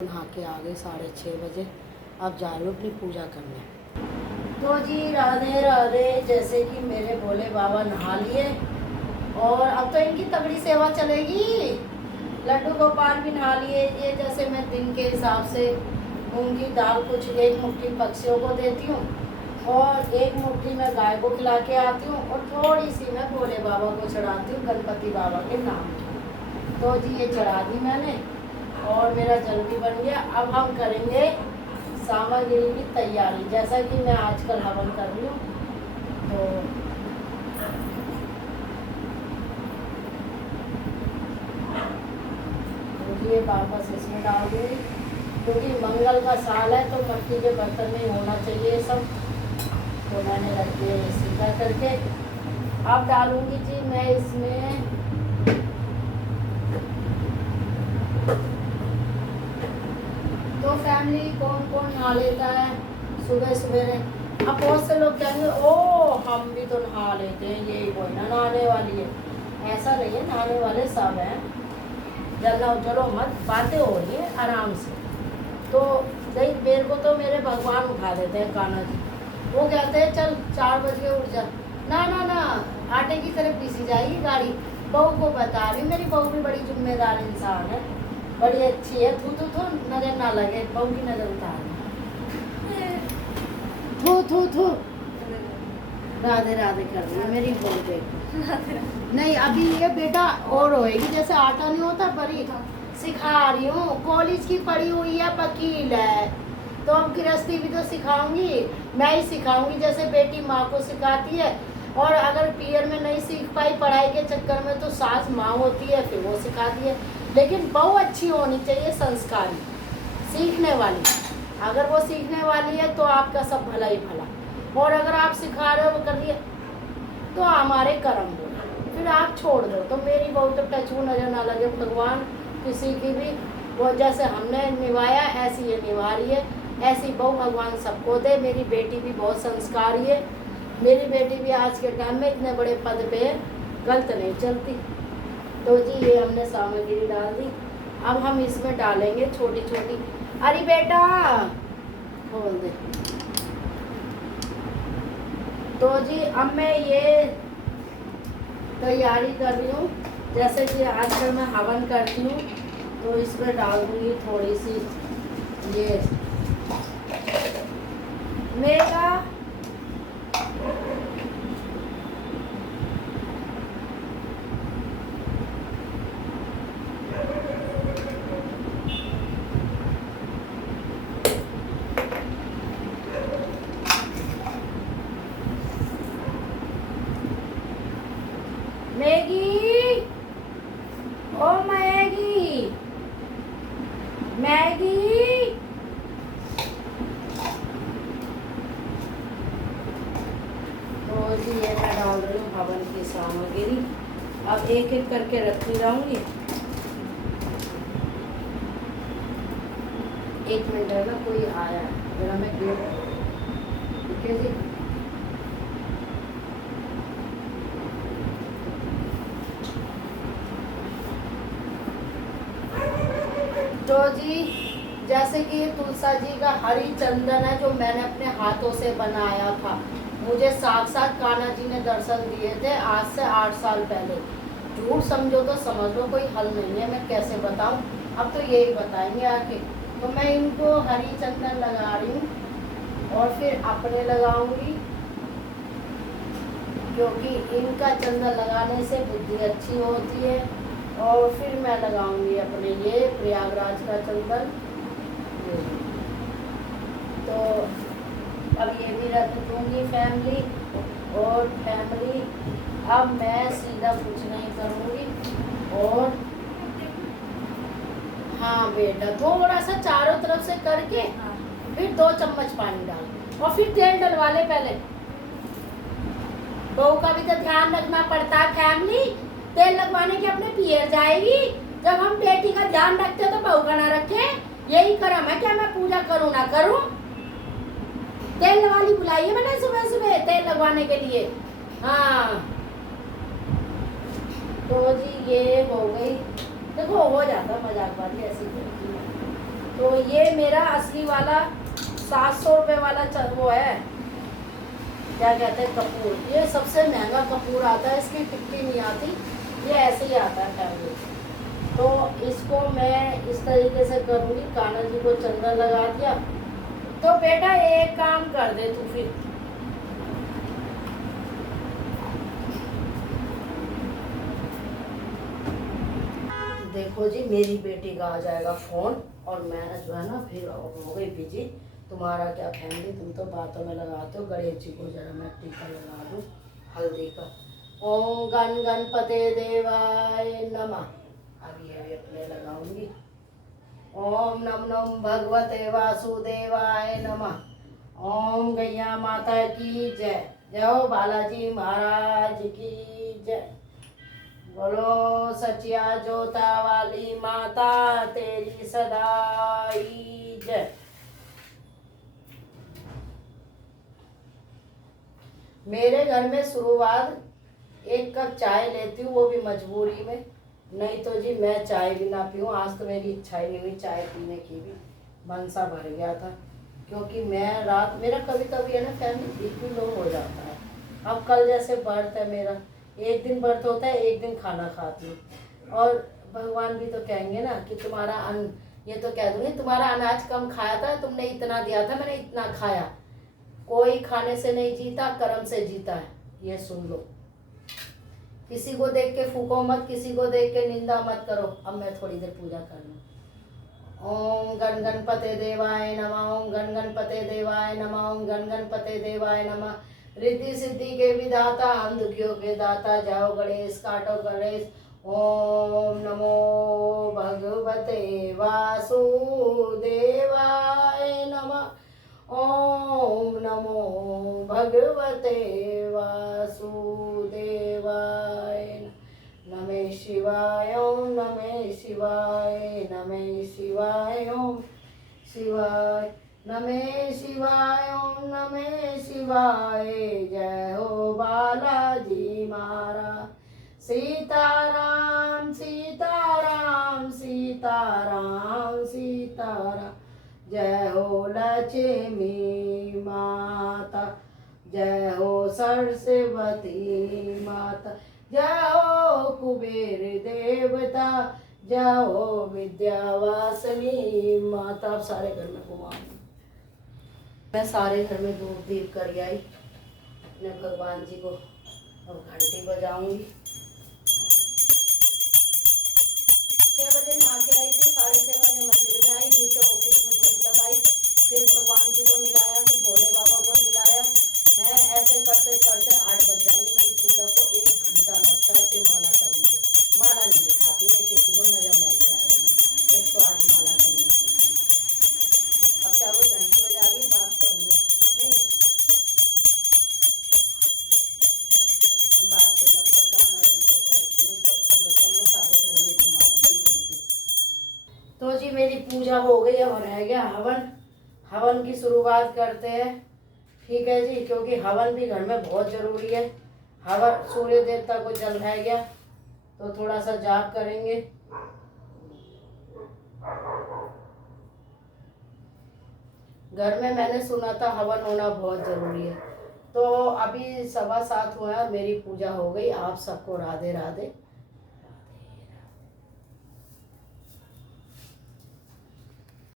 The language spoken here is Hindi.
नहा के आ गए 6:30 बजे। अब जा रही हूँ अपनी पूजा करने। तो जी राधे राधे। जैसे कि मेरे भोले बाबा नहा लिए और अब तो इनकी तगड़ी सेवा चलेगी। लड्डू गोपाल भी नहा लिए। ये जैसे मैं दिन के हिसाब से मूंग की दाल कुछ एक मुट्ठी पक्षियों को देती हूँ और एक मुट्ठी मैं गाय को खिला के आती हूँ और थोड़ी सी मैं भोले बाबा को चढ़ाती हूँ गणपति बाबा के नाम की। तो जी ये चढ़ा दी मैंने और मेरा जल भी बन गया। अब हम करेंगे सामग्री की तैयारी, जैसा कि मैं आजकल हवन कर रही हूँ। तो ये वापस इसमें डाल दूँगी क्योंकि मंगल का साल है तो मिट्टी के बर्तन में होना चाहिए सब। तो मैंने रख दिया सीधा करके। अब डालूँगी जी मैं इसमें तो फैमिली कौन कौन नहा लेता है सुबह सवेरे। अब बहुत से लोग कहेंगे ओ हम भी तो नहा लेते हैं, ये कोई ना नहाने वाली है। ऐसा नहीं है, नहाने वाले सब हैं। जलना चलो मत, बातें हो रही है आराम से। तो देख मेरे को तो मेरे भगवान उठा देते हैं कान्हा जी। वो कहते हैं चल 4 बजे उठ जा। ना ना ना, आटे की तरह पीसी जाएगी गाड़ी। बहू को बता रही, मेरी बहू भी बड़ी जिम्मेदार इंसान है, बड़ी अच्छी है। थू थू थू नजर ना लगे, बहू की नजर उतार। थू थू थू राधे राधे कर रही है मेरी बहू। देखो नहीं अभी ये बेटा और होएगी, जैसे आटा नहीं होता परी सिखा रही हूँ। कॉलेज की पढ़ी हुई है, वकील है, तो अब गृहस्थी भी तो सिखाऊंगी, मैं ही सिखाऊंगी। जैसे बेटी माँ को सिखाती है और अगर पियर में नहीं सीख पाई पढ़ाई के चक्कर में तो सास माँ होती है, फिर वो सिखाती है। लेकिन बहू अच्छी होनी चाहिए, संस्कारी, सीखने वाली। अगर वो सीखने वाली है तो आपका सब भला ही भला। और अगर आप सिखा रहे हो वो कर रही है तो हमारे कर्म दो, फिर आप छोड़ दो। तो मेरी बहू तो टचू नजर ना लगे। भगवान किसी की भी वो जैसे हमने निभाया ऐसी ये निभा रही है, ऐसी बहू भगवान सबको दे। मेरी बेटी भी बहुत संस्कारी है। मेरी बेटी भी आज के टाइम में इतने बड़े पद पे है, गलत नहीं चलती। तो जी ये हमने सामग्री डाल दी। अब हम इसमें डालेंगे छोटी छोटी। अरे बेटा खोल दे। तो जी अब मैं ये तैयारी कर रही हूँ। जैसे कि आजकल मैं हवन करती हूँ तो इसमें डाल दूँगी थोड़ी सी ये मेरा मैगी, ओ मैगी मैगी। तो जी ये मैं डाल रही हूँ हवन की सामग्री। अब एक एक करके रखती रहूँगी। 1 मिनट है ना, कोई आया है जरा मैं गेट। ठीक है जी। तो जी जैसे कि ये तुलसा जी का हरी चंदन है जो मैंने अपने हाथों से बनाया था। मुझे साक्षात कान्हा जी ने दर्शन दिए थे आज से 8 साल पहले। झूठ समझो तो समझ लो, कोई हल नहीं है। मैं कैसे बताऊं, अब तो यही बताएंगे आके। तो मैं इनको हरी चंदन लगा रही हूँ और फिर अपने लगाऊंगी क्योंकि इनका चंदन लगाने से बुद्धि अच्छी होती है। और फिर मैं लगाऊंगी अपने ये प्रयागराज का चंदन। तो अब ये भी रख दूंगी फैमिली। और फैमिली अब मैं सीधा कुछ नहीं करूंगी। और हाँ बेटा थोड़ा सा चारों तरफ से करके फिर 2 चम्मच पानी डाल और फिर तेल डलवा ले पहले। बहू का भी तो ध्यान रखना पड़ता है फैमिली। तेल लगवाने की अपने पियर जाएगी। जब हम बेटी का ध्यान रखते तो बहू का ना रखे। यही कर्म है, क्या मैं पूजा करूं ना करूं। तेल वाली बुलाई है मैंने सुबह सुबह तेल लगवाने के लिए। हाँ तो जी ये हो गई। देखो हो जाता मजाक वाली ऐसी करती है। तो ये मेरा असली वाला 700 रुपये वाला वो है, क्या कहते हैं, कपूर। ये सबसे महंगा कपूर आता है, इसकी टिक्की नहीं आती, ये ऐसे ही आता है फैब्रिक। तो इसको मैं इस तरीके से करूँगी। कान्हा जी को चंदन लगा दिया। तो बेटा एक काम कर दे तू फिर, देखो जी मेरी बेटी का आ जाएगा फ़ोन और मैं जो है ना फिर हो गई बिजी। तुम्हारा क्या फैमिली, तुम तो बातों में लगाते हो। गणेश जी को जरा मैं टीका लगा दूँ हल्दी का। ओम गण गणपते देवाय नमः। अब ये भी अपने लगाऊंगी। ओम नम नम भगवते वासुदेवाय नमः। ओम गैया माता की जय। जय हो बालाजी महाराज की जय। बोलो सचिया जोता वाली माता तेरी सदाई जय। मेरे घर में शुरुआत 1 कप चाय लेती हूँ, वो भी मजबूरी में, नहीं तो जी मैं चाय भी ना पीऊँ। आज तो मेरी इच्छा ही नहीं हुई चाय पीने की भी, मन सा भर गया था। क्योंकि मैं रात, मेरा कभी कभी है ना फैमिली बीपी लो हो जाता है। अब कल जैसे व्रत है मेरा, एक दिन व्रत होता है, एक दिन खाना खाती हूँ। और भगवान भी तो कहेंगे ना कि तुम्हारा अन्न, ये तो कह दूँगी तुम्हारा अनाज कम खाया था, तुमने इतना दिया था, मैंने इतना खाया। कोई खाने से नहीं जीता, कर्म से जीता है, ये सुन लो। किसी को देख के फूको मत, किसी को देख के निंदा मत करो। अब मैं थोड़ी देर पूजा कर लूँ। ओम गण गणपते देवाय नमः। ओम गण गणपते देवाय नमः। ओम गण गणपते देवाय नमः। रिद्धि सिद्धि के विधाता, हम दुखियों के दाता, जाओ गणेश काटो गणेश। ओम नमो भगवते वासुदेवाय नमः। ओम नमो भगवते वासुदेवाय नमः शिवाय। ओम नमः शिवाय, नमः शिवाय, ओम शिवाय, नमः शिवाय, ओम नमः शिवाय। जय हो बालाजी महाराज। सीताराम सीताराम सीताराम सीताराम। जय हो लक्ष्मी माता, जय हो सरस्वती माता, जय हो कुबेर देवता, जय हो विद्यावासिनी माता। अब सारे घर में घुमाऊंगी मैं, सारे घर में धूप दीप कर आई अपने भगवान जी को। और घंटी बजाऊंगी। 6 बजे नहा के आई थी, 6:30 बजे मंदिर में आई, नीचे ऑफिस में धूप लगाई, फिर भगवान जी को निलाया, फिर भोले बाबा को निलाया है। ऐसे करते करते 8 बज जाएंगे। मेरी पूजा को 1 घंटा लगता है, फिर माला करूँगी। माला नहीं दिखाती मैं किसी को, नजर लग जाएगी। 108 माला करनी है। अब क्या वो घंटी बजा रही है, बात कर रही है, नहीं बात तो मैं अपने कान्हा जी से करती हूँ। सच्ची बता, मैं सारे घर में घुमाऊंगी घंटी। तो जी मेरी पूजा हो गई, अब रह गया हवन। हवन की शुरुआत करते हैं, ठीक है जी, क्योंकि हवन भी घर में बहुत ज़रूरी है। हवन सूर्य देवता को जल रह गया तो थोड़ा सा जाप करेंगे। घर में मैंने सुना था हवन होना बहुत ज़रूरी है। तो अभी 7:15 हुआ है, मेरी पूजा हो गई। आप सबको राधे राधे।